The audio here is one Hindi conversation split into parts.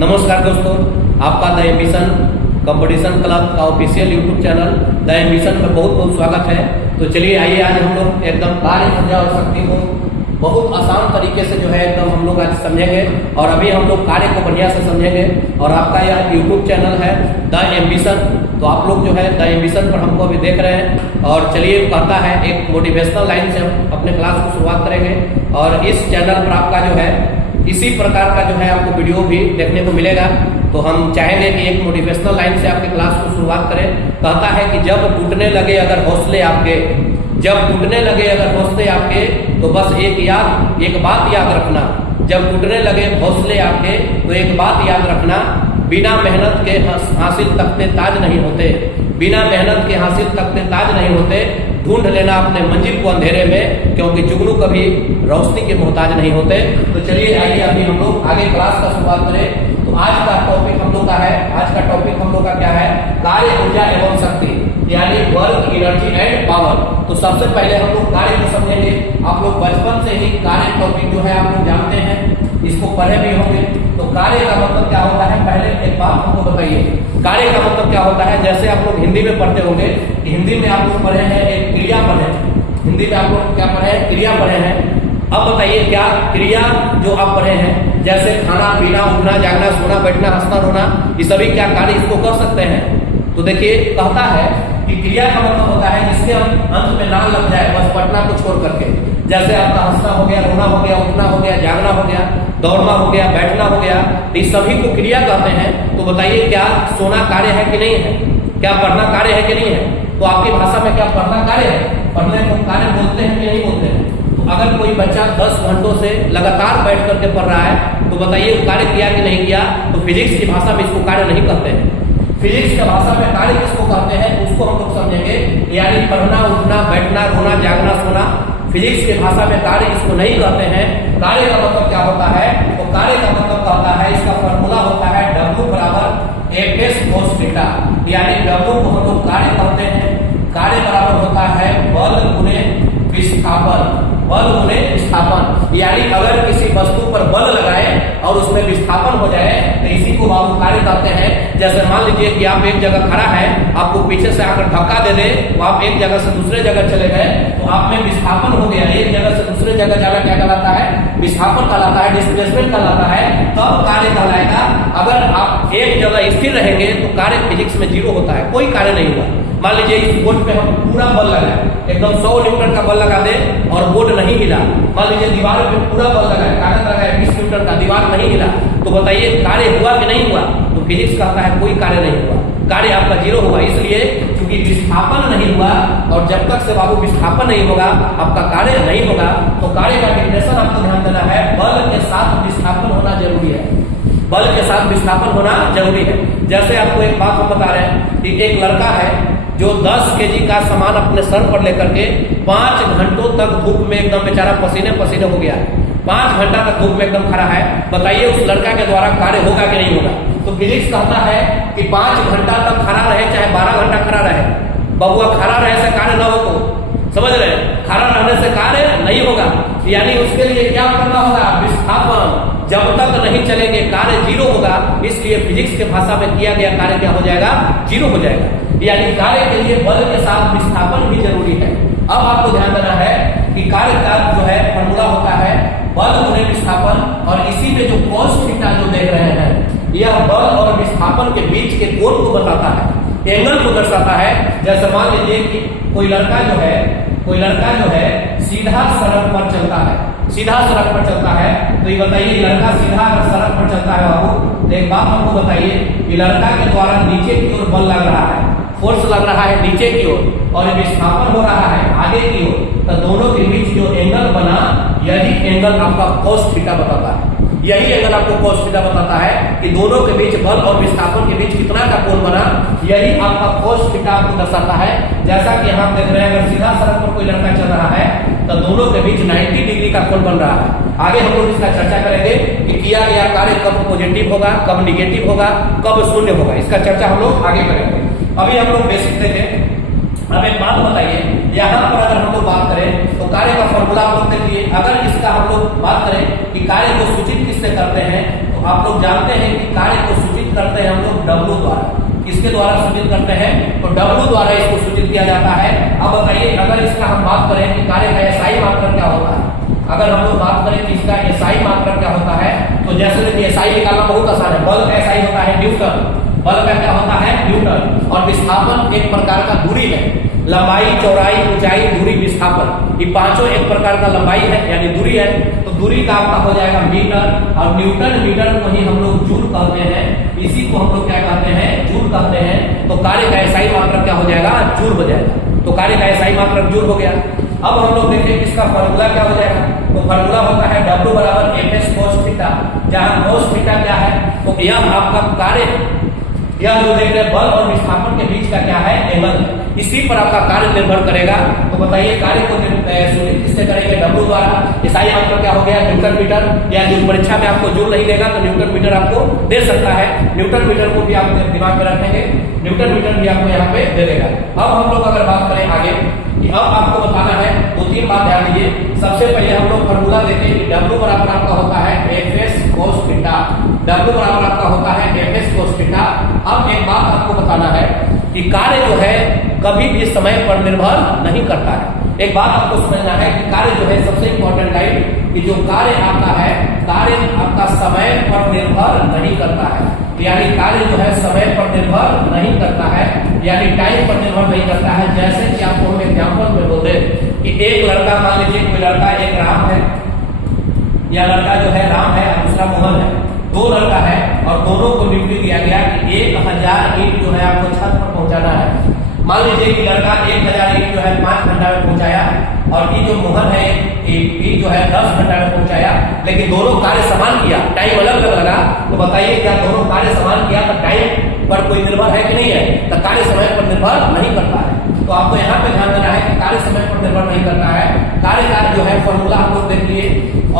नमस्कार दोस्तों, आपका द एम्बिशन कंपटीशन क्लब का official YouTube channel the ambition में बहुत बहुत स्वागत है। तो चलिए आइए, आज हम लोग एकदम कार्य ऊर्जा और शक्ति को बहुत आसान तरीके से जो है एकदम हम लोग आज समझेंगे और अभी हम लोग कार्य को बढ़िया से समझेंगे। और आपका यह यूट्यूब चैनल है द एम्बिशन, तो आप लोग जो है द एम्बिशन पर हमको अभी देख रहे हैं। और चलिए, कहता है एक मोटिवेशनल लाइन से हम अपने क्लास को शुरुआत करेंगे और इस चैनल पर आपका जो है इसी प्रकार का जो है आपको वीडियो भी देखने को मिलेगा। तो हम चाहेंगे कि एक मोटिवेशनल लाइन से आपके क्लास को शुरुआत करें। कहता है कि जब टूटने लगे अगर हौसले आपके, जब टूटने लगे अगर हौसले आपके, तो बस एक बात याद रखना। जब टूटने लगे हौसले आपके तो एक बात याद रखना, बिना मेहनत के हासिल तख्ते ताज नहीं होते, बिना मेहनत के हासिल तख्ते ताज नहीं होते। ढूंढ लेना अपने मंजिल को अंधेरे में, क्योंकि जुगनू कभी रोशनी के मोहताज नहीं होते। तो चलिए आइए अभी हम लोग आगे क्लास का शुरुआत करें। तो आज का टॉपिक हम लोग का है, आज का टॉपिक हम लोग का क्या है? कार्य ऊर्जा एवं शक्ति, यानी वर्क, एनर्जी एंड पावर। तो सबसे पहले हम लोग कार्य को समझेंगे। आप लोग बचपन से ही कार्य टॉपिक जो है आप लोग जानते हैं, इसको पढ़े भी होंगे। तो कार्य का मतलब क्या होता है, पहले एक बात हमको बताइए, कार्य का मतलब क्या होता है? जैसे आप लोग हिंदी में पढ़ते होंगे, हिंदी में आप लोग पढ़े हैं एक क्रिया पढ़े हैं, हिंदी में आप लोग क्या पढ़े हैं? क्रिया पढ़े हैं। अब बताइए, क्या क्रिया जो आप पढ़े हैं, जैसे खाना पीना, उठना जागना, सोना बैठना, हंसना रोना, ये सभी क्या कार्य इसको कर सकते हैं? तो देखिए, कहता है कि क्रिया का मतलब होता है जिसके हम अंत में ना लग जाए, बस पढ़ना को छोड़ करके। जैसे आपका हंसना हो गया, रोना हो गया, उठना हो गया, जागना हो गया, दौड़ना हो गया, बैठना हो गया, इस सभी को क्रिया कहते हैं। तो बताइए, क्या सोना कार्य है कि नहीं है? क्या पढ़ना कार्य है कि नहीं है? तो आपकी भाषा में क्या पढ़ना कार्य है? पढ़ने को कार्य बोलते हैं कि नहीं बोलते हैं? तो अगर कोई बच्चा 10 घंटों से लगातार बैठ करके पढ़ रहा है, तो बताइए कार्य किया कि नहीं किया? तो फिजिक्स की भाषा में इसको कार्य नहीं कहते हैं। फिजिक्स की भाषा में कार्य किसको कहते हैं उसको हम लोग समझेंगे, यानी पढ़ना, उठना, बैठना, रोना, जागना, सोना, फिजिक्स की भाषा में कार्य इसको नहीं कहते हैं। कार्य का मतलब क्या होता है? तो कार्य का मतलब कहता है, इसका फॉर्मूला होता है W बराबर एफ cos थीटा, यानी W को हम लोग कार्य कहते हैं। कार्य बराबर होता है बल गुणे विस्थापन, बल गुणे विस्थापन। यानी अगर किसी वस्तु पर बल लगाए और उसमें विस्थापन हो जाए तो इसी को हम कार्य कहते हैं। जैसे मान लीजिए कि आप एक जगह खड़ा है, आपको पीछे से आकर धक्का दे दे, तो आप एक जगह से दूसरे जगह चले गए, तो आप में विस्थापन हो गया। एक जगह से दूसरे जगह जाना क्या कहलाता है? विस्थापन कहलाता है, डिस्प्लेसमेंट कहलाता है, तब कार्य कहलाएगा। अगर आप एक जगह स्थिर रहेंगे तो कार्य फिजिक्स में 0 होता है, कोई कार्य नहीं हुआ। मान लीजिए इस बोर्ड पे हम पूरा बल लगाए, एकदम 100 न्यूटन का बल लगा दे और बोर्ड नहीं हिला। मान लीजिए दीवार पे पूरा बल लगाए, कागज लगाए 20 न्यूटन का, दीवार नहीं हिला, तो बताइए कार्य हुआ कि नहीं हुआ? तो फिजिक्स कहता है कोई कार्य नहीं हुआ, कार्य आपका 0 हुआ। इसलिए क्योंकि विस्थापन नहीं हुआ, और जब तक से बाबू विस्थापन नहीं होगा आपका कार्य नहीं होगा। तो कार्य का डेफिनेशन आपको ध्यान देना है, बल के साथ विस्थापन होना जरूरी है, बल के साथ विस्थापन होना जरूरी है। जैसे आपको एक बात हम बता रहे हैं कि एक लड़का है जो 10 केजी का सामान अपने सर पर लेकर के 5 घंटों तक धूप में एकदम बेचारा पसीने पसीने हो गया, 5 घंटा तक धूप में एकदम खड़ा है। बताइए उस लड़का के द्वारा कार्य होगा कि नहीं होगा? तो फिजिक्स कहता है कि 5 घंटा तक खड़ा रहे, चाहे 12 घंटा खड़ा रहे, बबुआ खड़ा रहे से कार्य न हो, तो समझ रहे हैं, खड़ा रहने से कार्य नहीं होगा। यानी उसके लिए क्या करना होगा? विस्थापन। जब तक नहीं चलेंगे कार्य 0 होगा। इसलिए फिजिक्स के भाषा में किया गया कार्य क्या हो जाएगा? 0 हो जाएगा। यानी कार्य के लिए बल के साथ विस्थापन भी जरूरी है। अब आपको ध्यान देना है कि कार्य का जो है फॉर्मूला होता है बल गुणे विस्थापन, और इसी में जो cos थीटा जो देख रहे हैं, यह बल और विस्थापन के बीच के कोण को बताता है, एंगल को दर्शाता है। जैसे मान लीजिए कि कोई लड़का जो है सीधा सड़क पर चलता है, सीधा सड़क पर चलता है, तो ये बताइए लड़का सीधा अगर सड़क पर चलता है बाबू, तो एक बात हमको बताइए कि लड़का के द्वारा नीचे की ओर बल लग रहा है, फोर्स लग रहा है नीचे की ओर, और विस्थापन हो रहा है आगे की ओर, तो दोनों के बीच जो एंगल बना, यही एंगल आपका cos थीटा बताता है। यही एंगल आपको cos थीटा बताता है कि दोनों के बीच बल और विस्थापन के बीच कितना का कोण बना, यही आपका cos थीटा आपको दर्शाता है। जैसा कि हम देख रहे हैं, अगर सीधा सड़क पर कोई लड़का चल रहा है तो दोनों के बीच 90 डिग्री का कोण बन रहा है। आगे हम लोग इसका चर्चा करेंगे कि किया गया कार्य कब पॉजिटिव होगा, कब निगेटिव होगा, कब शून्य होगा, इसका चर्चा हम लोग आगे करेंगे। अभी हम लोग बेसिक देखें। अब एक बात बताइए, यहाँ पर अगर हम लोग बात करें तो कार्य का फॉर्मूला आप लोग देखिए। अगर इसका हम लोग बात करें कि कार्य को सूचित किससे करते हैं, तो आप लोग जानते हैं कि कार्य को सूचित करते हैं हम लोग W द्वारा। किसके द्वारा सूचित करते हैं? तो W द्वारा इसको सूचित किया जाता है। अब बताइए, अगर इसका हम बात करें कि कार्य का SI मात्रक क्या होता है, अगर हम लोग बात करें कि इसका SI मात्रक क्या होता है, तो जैसे कि SI निकालना बहुत आसान है। बल का SI होता है न्यूटन, बल का क्या होता है? न्यूटन। और विस्थापन एक प्रकार का दूरी है, लंबाई, चौड़ाई, ऊंचाई, दूरी, विस्थापन, ये पांचों एक प्रकार का लंबाई है यानी दूरी है। तो दूरी का आपका हो जाएगा मीटर, और न्यूटन मीटर को ही हम लोग जूल कहते हैं, इसी को हम लोग क्या कहते हैं? जूल कहते हैं। तो कार्य का SI मात्रक क्या हो जाएगा? जूल हो जाएगा। तो कार्य का SI मात्रक जूल हो गया। अब हम लोग देखें इसका फॉर्मूला क्या हो जाएगा। तो फॉर्मूला होता है W बराबर Fs cos थीटा, जहां cos थीटा क्या है? तो यह आपका कार्य, यह जो देख रहे हैं बल और विस्थापन के बीच का क्या है? एंगल, इसी पर आपका कार्य निर्भर करेगा। तो बताइए कार्य को सूचित किससे करेंगे? W द्वारा। SI मात्रक क्या हो गया? न्यूटन मीटर, या जो परीक्षा में आपको जूल नहीं देगा तो न्यूटन मीटर आपको दे सकता है। न्यूटन मीटर को भी आप दिमाग में रखेंगे, न्यूटन मीटर भी आपको यहाँ पे दे देगा। अब हम लोग अगर बात करें आगे कि अब आपको बताना है 2-3 बात ध्यान दीजिए। सबसे पहले हम लोग फॉर्मूला देते हैं कि W बराबर आपका होता है Fs cos थीटा, W बराबर आपका होता है Fs cos थीटा। अब एक बात आपको बताना है कि कार्य जो है कभी भी समय पर निर्भर नहीं करता है। एक बात आपको समझना है कि कार्य जो है सबसे इंपॉर्टेंट टाइप कि जो कार्य आपका है, कार्य आपका समय पर निर्भर नहीं करता है, यानी कार्य जो है समय पर निर्भर नहीं करता है, यानी टाइम पर निर्भर नहीं करता है। जैसे कि आपको हम एग्जाम्पल में बोलते कि एक लड़का, मान लीजिए कोई लड़का, एक राम है, या लड़का जो है राम है और दूसरा मोहन है, दो लड़का है और दोनों को ड्यूटी दिया गया कि 1000 ईंट जो है आपको छत पर पहुंचाना है। मान लीजिए कि लड़का 1000 ईंट जो है 5 घंटा में पहुंचाया, और ये जो मोहन है ये जो है 10 घंटा में पहुंचाया, लेकिन दोनों कार्य समान किया, टाइम अलग अलग लगा। तो बताइए क्या दोनों कार्य समान किया तो टाइम पर कोई निर्भर है कि नहीं है? तो कार्य समय पर निर्भर नहीं करता है। तो आपको यहाँ पे ध्यान देना है कि कार्य समय पर निर्भर नहीं करता है। कार्य का जो है फॉर्मूला हम लोग देख लिए,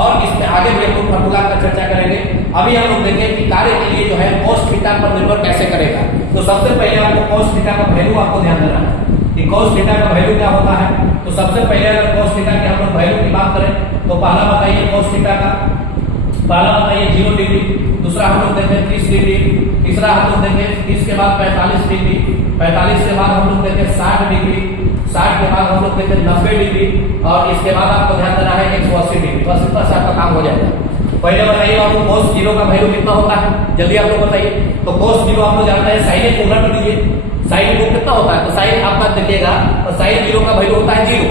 और इसमें आगे भी हम लोग फॉर्मूला का चर्चा करेंगे। अभी हम लोग देखें कि कार्य के लिए जो है cos थीटा पर निर्भर कैसे करेगा। तो सबसे पहले आपको cos थीटा का वैल्यू आपको ध्यान देना है कि cos थीटा का वैल्यू क्या होता है। तो सबसे पहले अगर cos थीटा की हम लोग वैल्यू की बात करें तो पहला बताइए cos थीटा का, पहला बताइए 0 डिग्री, दूसरा हम लोग देखें 30 डिग्री, तीसरा हम लोग देखें 30 के बाद 45 डिग्री, 45 के बाद हम लोग देखें 60 डिग्री, 60 के बाद हम लोग देखें 90 डिग्री, और इसके बाद आपको ध्यान देना है 180 डिग्री। बस इतना से आपका काम हो जाएगा। पहले बताइए आपको cos 0 का वैल्यू कितना होता है, जल्दी आप लोग बताइए। तो cos 0 आप लोग जानते हैं, साइन को उलट दीजिए, साइन को कितना होता है? तो साइन आपका देखिएगा तो साइन 0 का वैल्यू होता है 0,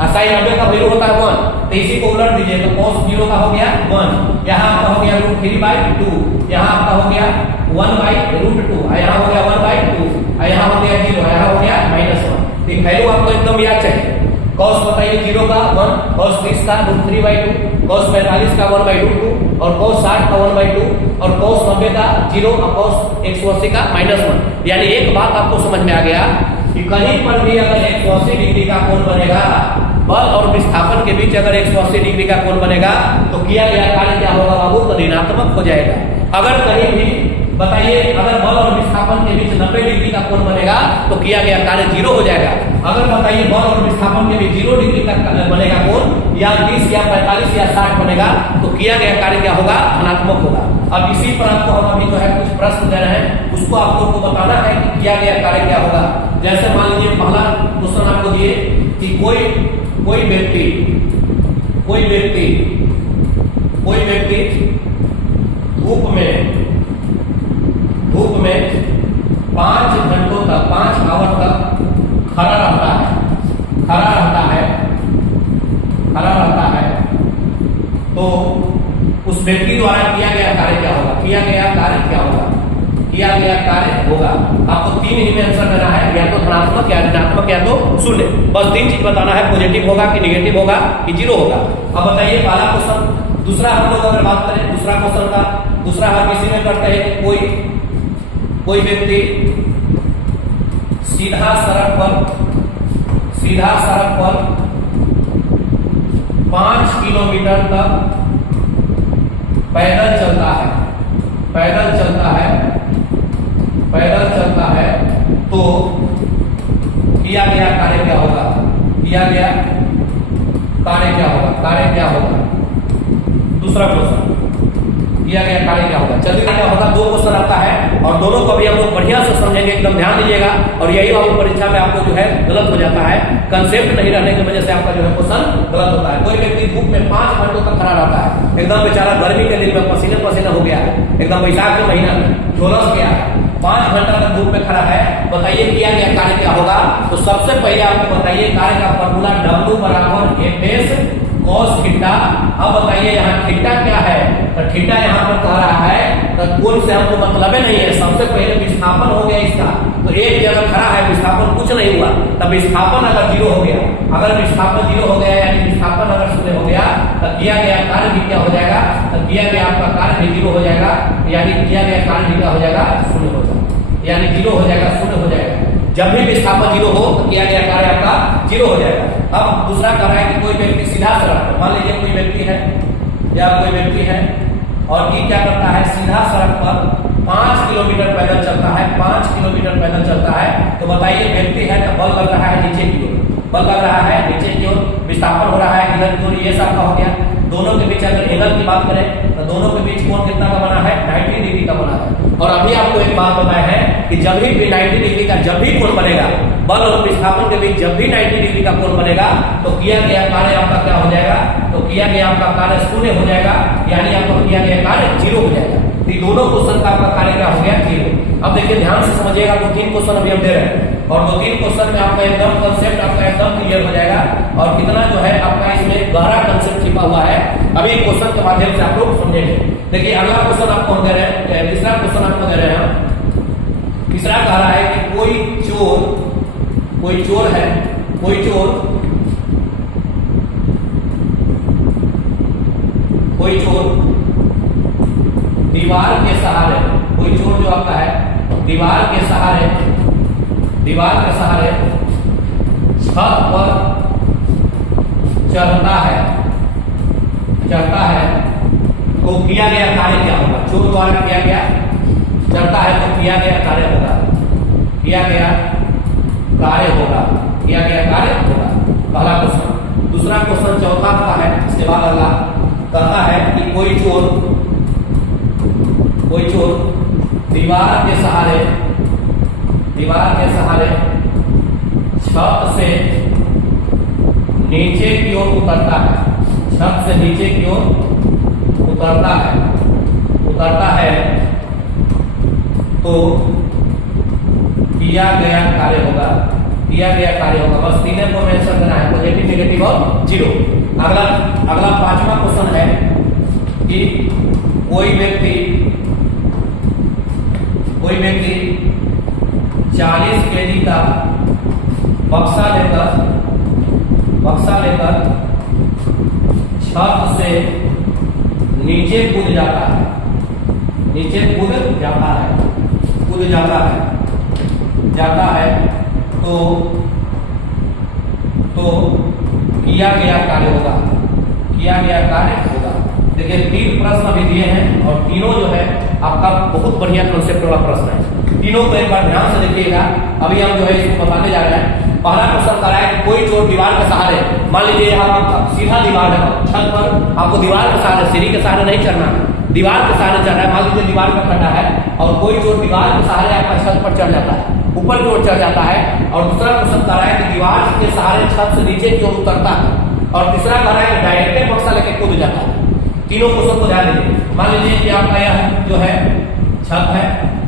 और साइन 90 का वैल्यू होता है 1। तो इसी को उलट दीजिए तो cos 0 का हो गया 1, यहाँ आपका हो गया √3/2, यहाँ आपका हो गया 1/√2, यहाँ हो गया 1/2, यहाँ हो गया 0, यहाँ हो गया -1। तो वैल्यू आपको एकदम याद चाहिए। cos बताइए 0 का 1, cos 30 का √3/2, cos 45 का 1/2, और cos 60 का 1/2, और cos 90 का 0, और cos 180 का -1। यानी एक बात आपको समझ में आ गया कि कहीं पर भी अगर 180 डिग्री का कोण बनेगा, बल और विस्थापन के बीच अगर 180 डिग्री का कोण बनेगा तो किया गया कार्य क्या होगा बाबू? तो ऋणात्मक हो जाएगा। अगर कहीं भी बताइए अगर बल और विस्थापन के बीच 90 डिग्री का कोण बनेगा तो किया गया कार्य 0 हो जाएगा। अगर बताइए बल और विस्थापन के बीच 0 डिग्री का बनेगा कोण, या 30 या 45 या 60 बनेगा तो किया गया कार्य क्या होगा? धनात्मक होगा। अब इसी पर आपको हम अभी जो है कुछ प्रश्न दे रहे हैं, उसको आपको बताना है कि किया गया कार्य क्या होगा। जैसे मान लीजिए पहला क्वेश्चन आपको दिए कि कोई व्यक्ति धूप में 5 घंटों तक, 5 आवर तक खड़ा रहता है, तो उस व्यक्ति द्वारा किया गया कार्य क्या होगा? किया गया कार्य होगा। आपको 3 ही में आंसर देना है, या तो धनात्मक या ऋणात्मक या तो शून्य। बस 3 चीज बताना है, पॉजिटिव होगा कि नेगेटिव होगा कि 0 होगा। अब बताइए पहला क्वेश्चन। दूसरा हम लोग अगर बात करें दूसरा क्वेश्चन का, दूसरा हम इसी में करते हैं कि कोई व्यक्ति सीधा सड़क पर 5 किलोमीटर तक पैदल चलता है, तो किया गया कार्य क्या होगा? कार्य क्या होगा? दूसरा क्वेश्चन, किया गया कार्य क्या होगा। जल्दी क्या होगा, दो क्वेश्चन आता है और दोनों को भी हम लोग बढ़िया से समझेंगे, एकदम ध्यान दीजिएगा। और यही बाबू परीक्षा में आपको जो है गलत हो जाता है, कंसेप्ट नहीं रहने की वजह से आपका जो है क्वेश्चन गलत होता है। कोई व्यक्ति धूप में 5 घंटों तक खड़ा रहता है, एकदम बेचारा गर्मी के दिन में पसीने पसीना हो गया है, एकदम बैसाख के महीना में झुलस गया है, 5 घंटा तक धूप में खड़ा है, बताइए किया गया कार्य क्या होगा। तो सबसे पहले आपको बताइए कार्य का फॉर्मूला W बराबर एफ cos थीटा। अब बताइए यहाँ थीटा क्या है, तो थीटा यहाँ पर कह रहा है तो कोण से हमको मतलब नहीं है। सबसे पहले विस्थापन हो गया इसका, तो एक जगह खड़ा है, विस्थापन कुछ नहीं हुआ, तब विस्थापन अगर 0 हो गया, अगर विस्थापन 0 हो गया यानी विस्थापन अगर 0 हो गया तो किया गया कार्य भी क्या हो जाएगा, तो किया गया आपका कार्य भी 0 हो जाएगा, यानी किया गया कार्य भी क्या हो जाएगा, 0 हो जाएगा, यानी 0 हो जाएगा, 0 हो जाएगा। जब भी विस्थापन 0 हो तो किया गया कार्य आपका 0 हो जाएगा। अब दूसरा कह रहा है कि कोई व्यक्ति सीधा सड़क, मान लीजिए कोई व्यक्ति है या कोई व्यक्ति है और ये क्या करता है, सीधा सड़क पर 5 किलोमीटर पैदल चलता है, 5 किलोमीटर पैदल चलता है। तो बताइए व्यक्ति है तो बल लग रहा है नीचे की ओर, बल लग रहा है नीचे की ओर, विस्थापन हो रहा है इधर की ओर, ये सब का हो गया। दोनों के बीच अगर एंगल की बात करें तो दोनों के बीच कोण कितना का बना है, 90 डिग्री का बना है। और अभी आपको एक बात बताया है कि जब भी 90 डिग्री का जब भी कोण बनेगा, बल और विस्थापन के बीच जब भी 90 डिग्री का कोण बनेगा तो किया गया कार्य आपका क्या हो जाएगा, तो किया गया आपका कार्य 0 हो जाएगा, यानी आपको किया गया कार्य 0 हो जाएगा। तो दोनों क्वेश्चन का आपका कार्य क्या हो गया, 0। अब देखिए ध्यान से समझिएगा, 2-3 क्वेश्चन अभी हम दे रहे हैं और 2-3 क्वेश्चन में आपका एकदम कंसेप्ट आपका एकदम क्लियर हो जाएगा और कितना जो है आपका इसमें गहरा कंसेप्ट छिपा हुआ है, अभी क्वेश्चन के माध्यम से आप लोग समझेंगे। देखिए अगला क्वेश्चन आपको हम दे रहे हैं, तीसरा क्वेश्चन आपको दे रहे हैं। तीसरा कह रहा है कि कोई चोर है, कोई चोर दीवार के सहारे, कोई चोर जो आपका है दीवार के सहारे छत पर चढ़ता है तो किया गया कार्य क्या होगा। चोर द्वारा किया गया, चढ़ता है तो किया गया कार्य होगा, किया गया कार्य होगा, पहला क्वेश्चन। दूसरा क्वेश्चन चौथा का है, इसके बाद अगला कहता है कि कोई चोर दीवार के सहारे छत से नीचे की ओर उतरता है, छत से नीचे की ओर उतरता है तो किया गया कार्य होगा, बस तीनों को मेंशन करना है, पॉजिटिव नेगेटिव और 0। अगला 5वां क्वेश्चन है कि कोई व्यक्ति 40 kg का बक्सा लेकर छत से नीचे कूद जाता है तो किया गया कार्य होगा। देखिए 3 प्रश्न अभी दिए हैं और तीनों जो है आपका बहुत बढ़िया कॉन्सेप्ट वाला प्रश्न है। तीनों को एक बार ध्यान से देखिएगा, अभी हम जो है इसको बताने जा रहे हैं। पहला क्वेश्चन कर रहा है कोई चोर दीवार के सहारे, मान लीजिए यहाँ आपका सीधा दीवार है, छत पर आपको दीवार के सहारे, सीढ़ी के सहारे नहीं चढ़ना है, दीवार के सहारे चढ़ रहा है। मान लीजिए दीवार का खड्डा है और कोई चोर दीवार के सहारे आपका छत पर चढ़ जाता है, ऊपर की ओर चढ़ जाता है। और दूसरा क्वेश्चन कर रहा है कि दीवार के सहारे छत से नीचे की ओर उतरता है। और तीसरा कह रहा है कि डायरेक्ट बक्सा लेके कूद जाता है। तीनों क्वेश्चन को ध्यान दीजिए। मान लीजिए कि आपका यह जो है छत है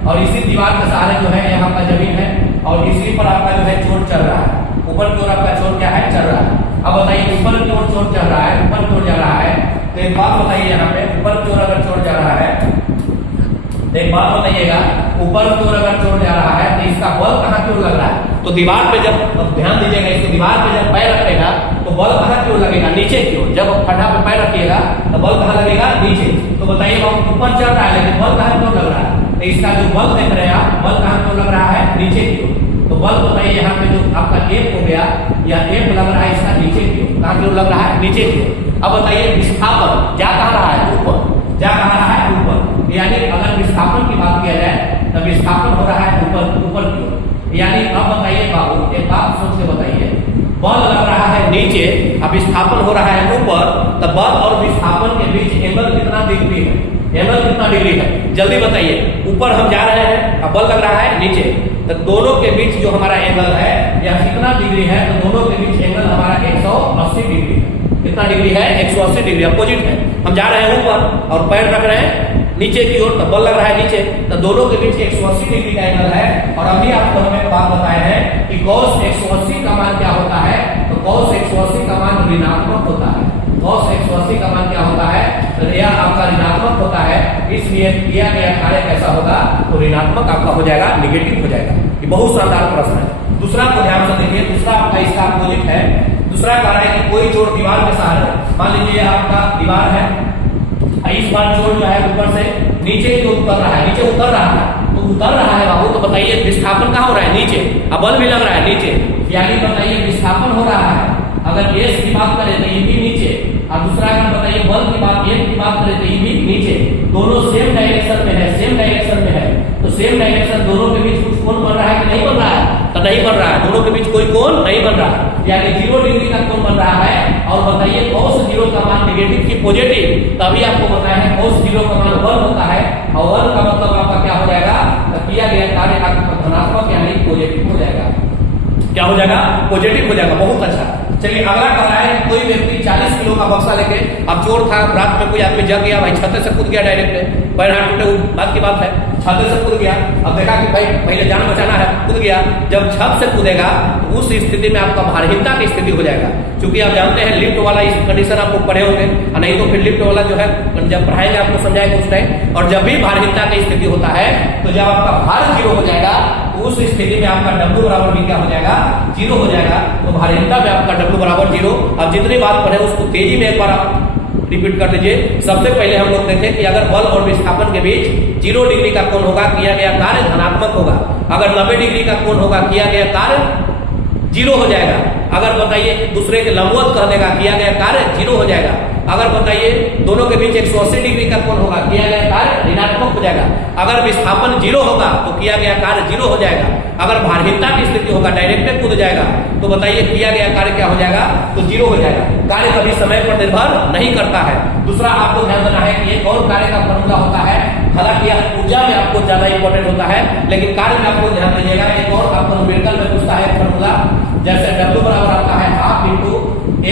और इसी दीवार के सहारे जो है यहाँ का जमीन है और इसी पर आपका जो है चोर चल रहा है, ऊपर की ओर आपका चोर क्या है, चल रहा है। अब बताइए ऊपर की ओर चोर चल रहा है, ऊपर की ओर जा रहा है, तो एक बात बताइए यहाँ पे ऊपर की ओर अगर चोर जा रहा है तो एक बात बताइएगा, ऊपर की ओर अगर चोर जा रहा है तो इसका बल कहाँ की ओर लग रहा है, तो दीवार पे जब ध्यान दीजिएगा, इसको दीवार पे जब पैर रखेगा तो बल कहाँ की ओर लगेगा, नीचे की ओर। जब खड्डा पे पैर रखिएगा तो बल कहाँ लगेगा, नीचे। तो बताइए ऊपर चढ़ रहा है लेकिन बल कहाँ की ओर लग रहा है, तो इसका जो बल देख रहे हैं आप, बल कहाँ की ओर लग रहा है, नीचे की ओर। तो बल बताइए यहाँ पे जो आपका एफ हो गया, या एफ लग रहा है इसका नीचे की ओर, कहाँ की ओर लग रहा है, नीचे की ओर। अब बताइए विस्थापन क्या कह रहा है, ऊपर, क्या कह रहा है, ऊपर। यानी अगर विस्थापन की बात किया जाए तो विस्थापन हो रहा है ऊपर की ओर। यानी अब बताइए बाबू एक बात सोच के बताइए, बल लग रहा है नीचे, अब विस्थापन हो रहा है ऊपर, तो बल और विस्थापन के बीच एंगल कितना डिग्री है, एंगल कितना डिग्री है, जल्दी बताइए। ऊपर हम जा रहे हैं, अब बल लग रहा है नीचे, तो दोनों के बीच जो हमारा एंगल है यह कितना डिग्री है, तो दोनों के बीच एंगल हमारा 180 डिग्री है। कितना डिग्री है? 180 डिग्री, अपोजिट है। हम जा रहे हैं ऊपर और पैर रख रहे हैं नीचे की ओर, तो बल लग रहा है नीचे, तो दोनों के बीच 180 डिग्री का एंगल है। और अभी आपको हम एक बात बताए हैं कि cos 180 का मान क्या होता है, तो cos 180 का मान ऋणात्मक होता है। cos 180 का मान क्या होता है, तो यह आपका ऋणात्मक होता है, इसलिए किया गया कार्य कैसा होगा, तो ऋणात्मक आपका हो जाएगा, निगेटिव हो जाएगा। ये बहुत शानदार प्रश्न है। दूसरा को ध्यान से देखिए, दूसरा आपका इसका अपोजिट है। दूसरा कह रहा है कि कोई जोड़ दीवार के सहारे, मान लीजिए यह आपका दीवार है, इस बार जोड़ जो है ऊपर से नीचे जो उतर रहा है, नीचे उतर रहा है, तो उतर रहा है बाबू, तो बताइए विस्थापन कहाँ हो रहा है, नीचे, अब बल भी लग रहा है नीचे, यानी बताइए विस्थापन हो रहा है। अगर एस की बात करें तो ये भी नीचे, और दूसरा अगर बताइए बल की बात, एम की बात करें तो ये भी नीचे, दोनों सेम डायरेक्शन में है, सेम डायरेक्शन में है, तो सेम डायरेक्शन दोनों के बीच कुछ कोण बन रहा है कि नहीं बन रहा है, तो नहीं बन रहा है, दोनों के बीच कोई कोण नहीं बन रहा है, यानी 0 डिग्री का कोण बन रहा है। और बताइए cos 0 का मान नेगेटिव की पॉजिटिव, तभी आपको बताया है cos 0 का मान 1 होता है, और 1 का मतलब आपका क्या हो जाएगा, तो किया गया कार्य आपका धनात्मक यानी पॉजिटिव हो जाएगा। क्या हो जाएगा? पॉजिटिव हो जाएगा। बहुत अच्छा। चलिए अगला कह रहा है कोई व्यक्ति 40 किलो का बक्सा लेके, अब चोर था, रात में कोई आदमी जग गया, भाई छत से कूद गया डायरेक्ट, पैर हाथ टूटे, बात की बात है, छत से कूद गया। अब देखा कि भाई पहले जान बचाना है, कूद गया। जब छत से कूदेगा तो उस स्थिति में आपका भारहीनता की स्थिति हो जाएगा, क्योंकि आप जानते हैं लिफ्ट वाला इस कंडीशन आप लोग पढ़े होंगे, नहीं तो फिर लिफ्ट वाला जो है जब पढ़ाएंगे आपको समझाएंगे उस टाइम। और जब भी भारहीनता की स्थिति होता है, तो जब आपका भार 0 हो जाएगा, उस स्थिति में आपका W बराबर भी क्या हो जाएगा, 0 हो जाएगा। तो भारहीनता में आपका W बराबर 0। अब जितनी बात पढ़े उसको तेजी में एक बार आप रिपीट कर दीजिए। सबसे पहले हम लोग देखें कि अगर बल और विस्थापन के बीच 0 डिग्री का कोण होगा, किया गया कार्य धनात्मक होगा। अगर 90 डिग्री का कोण होगा, किया गया कार्य 0 हो जाएगा। अगर बताइए दूसरे के लंबवत कर देगा, किया गया कार्य 0 हो जाएगा। अगर बताइए दोनों के बीच 180 डिग्री का कोण होगा, किया गया कार्य ऋणात्मक हो जाएगा। अगर विस्थापन 0 होगा तो किया गया कार्य 0 हो जाएगा। अगर भारहीनता की स्थिति होगा, डायरेक्ट कूद जाएगा, तो बताइए किया गया कार्य क्या हो जाएगा, तो 0 हो जाएगा। कार्य कभी समय पर निर्भर नहीं करता है। दूसरा आपको ध्यान देना है कि एक और कार्य का फॉर्मूला होता है, हालांकि यह ऊर्जा में आपको ज्यादा इंपॉर्टेंट होता है, लेकिन कार्य में आपको ध्यान दीजिएगा। एक और आपको न्यूमेरिकल में पूछता है फॉर्मूला, जैसे W बराबर आता है ½ ×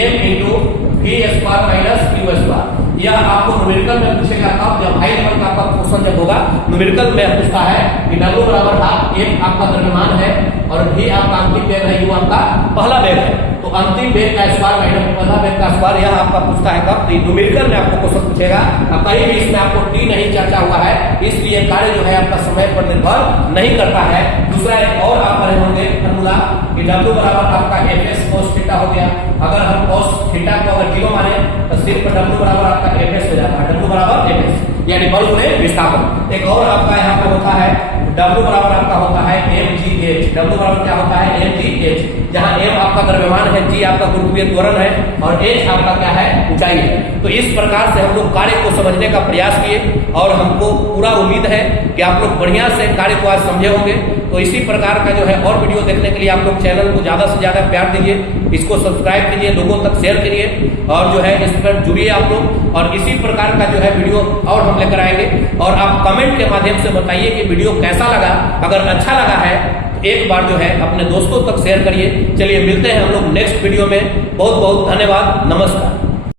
m × v² माइनस q²। यह आपको न्यूमेरिकल में पूछेगा, अब जब हाई लेवल का आपका क्वेश्चन जब होगा, न्यूमेरिकल में पूछता है कि W बराबर ½ m आपका द्रव्यमान है और v आपका अंतिम वेग है, u आपका पहला वेग है, तो अंतिम वेग का स्क्वायर माइनस पहला वेग का स्क्वायर, यह आपका पूछता है कब, न्यूमेरिकल में आपको क्वेश्चन पूछेगा। अब कहीं भी इसमें आपको टी नहीं चर्चा हुआ है, इसलिए कार्य जो है आपका समय पर निर्भर नहीं करता है। दूसरा एक और आप पढ़े होंगे फॉर्मूला कि W बराबर आपका fs cos थीटा हो गया। अगर हम cos थीटा को अगर 0 माने तो सिर्फ W बराबर आपका fs हो जाता है, W बराबर fs यानी बल गुणे विस्थापन। एक और आपका यहाँ पे होता है W बराबर आपका होता है mgh। W बराबर क्या होता है, mgh, जहाँ m आपका द्रव्यमान है, g आपका गुरुत्वीय त्वरण है और h आपका क्या है, ऊंचाई है। तो इस प्रकार से हम लोग कार्य को समझने का प्रयास किए और हमको पूरा उम्मीद है कि आप लोग बढ़िया से कार्य को आज समझे होंगे। तो इसी प्रकार का जो है और वीडियो देखने के लिए आप लोग चैनल को ज्यादा से ज्यादा प्यार दीजिए, इसको सब्सक्राइब कीजिए, लोगों तक शेयर करिए और जो है इस पर जुड़िए आप लोग। और इसी प्रकार का जो है वीडियो और हम लेकर आएंगे और आप कमेंट के माध्यम से बताइए कि वीडियो कैसा लगा। अगर अच्छा लगा है तो एक बार जो है अपने दोस्तों तक शेयर करिए। चलिए मिलते हैं हम लोग नेक्स्ट वीडियो में। बहुत बहुत धन्यवाद, नमस्कार।